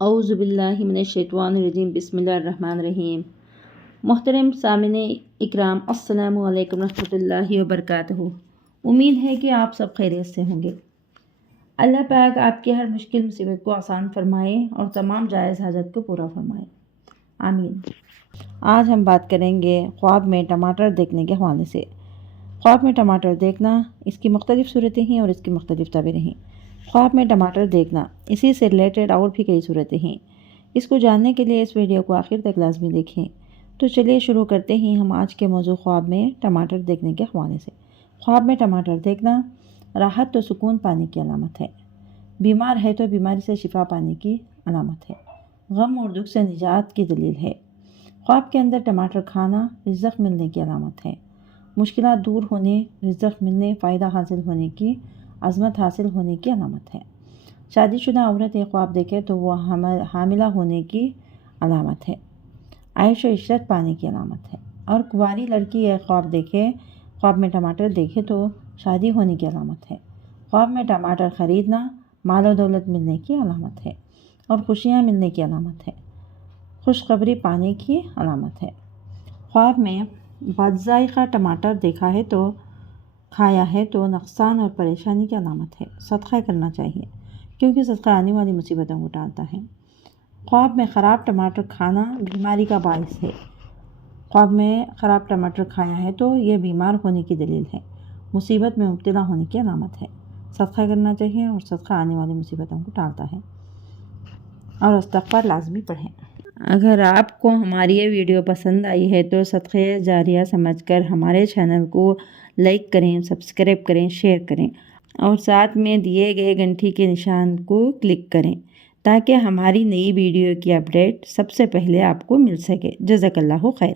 اعوذ باللہ من الشیطان الرجیم، بسم اللہ الرحمن الرحیم۔ محترم سامعین اکرام، السلام علیکم ورحمۃ اللہ وبرکاتہ۔ امید ہے کہ آپ سب خیریت سے ہوں گے۔ اللہ پاک آپ کی ہر مشکل مصیبت کو آسان فرمائے اور تمام جائز حاجت کو پورا فرمائے، آمین۔ آج ہم بات کریں گے خواب میں ٹماٹر دیکھنے کے حوالے سے۔ خواب میں ٹماٹر دیکھنا، اس کی مختلف صورتیں ہیں اور اس کی مختلف تعبیریں ہیں۔ خواب میں ٹماٹر دیکھنا، اسی سے ریلیٹڈ اور بھی کئی صورتیں ہیں۔ اس کو جاننے کے لیے اس ویڈیو کو آخر تک لازمی دیکھیں۔ تو چلیے شروع کرتے ہیں ہم آج کے موضوع خواب میں ٹماٹر دیکھنے کے حوالے سے۔ خواب میں ٹماٹر دیکھنا راحت و سکون پانے کی علامت ہے۔ بیمار ہے تو بیماری سے شفا پانے کی علامت ہے۔ غم اور دکھ سے نجات کی دلیل ہے۔ خواب کے اندر ٹماٹر کھانا رزق ملنے کی علامت ہے۔ مشکلات دور ہونے، رزق ملنے، فائدہ حاصل ہونے کی، عظمت حاصل ہونے کی علامت ہے۔ شادی شدہ عورت یہ خواب دیکھے تو وہ حاملہ ہونے کی علامت ہے۔ عیش و عشرت پانے کی علامت ہے۔ اور کنواری لڑکی یہ خواب میں ٹماٹر دیکھے تو شادی ہونے کی علامت ہے۔ خواب میں ٹماٹر خریدنا مال و دولت ملنے کی علامت ہے اور خوشیاں ملنے کی علامت ہے۔ خوشخبری پانے کی علامت ہے۔ خواب میں بد ذائقہ ٹماٹر دیکھا ہے تو کھایا ہے تو نقصان اور پریشانی کی علامت ہے۔ صدقہ کرنا چاہیے کیونکہ صدقہ آنے والی مصیبتوں کو ٹالتا ہے۔ خواب میں خراب ٹماٹر کھانا بیماری کا باعث ہے۔ خواب میں خراب ٹماٹر کھایا ہے تو یہ بیمار ہونے کی دلیل ہے، مصیبت میں مبتلا ہونے کی علامت ہے۔ صدقہ کرنا چاہیے اور صدقہ آنے والی مصیبتوں کو ٹالتا ہے۔ اور استغفار لازمی پڑھیں۔ اگر آپ کو ہماری یہ ویڈیو پسند آئی ہے تو صدقہ جاریہ سمجھ کر ہمارے چینل کو لائک کریں، سبسکرائب کریں، شیئر کریں اور ساتھ میں دیے گئے گھنٹی کے نشان کو کلک کریں تاکہ ہماری نئی ویڈیو کی اپڈیٹ سب سے پہلے آپ کو مل سکے۔ جزاک اللہ خیر۔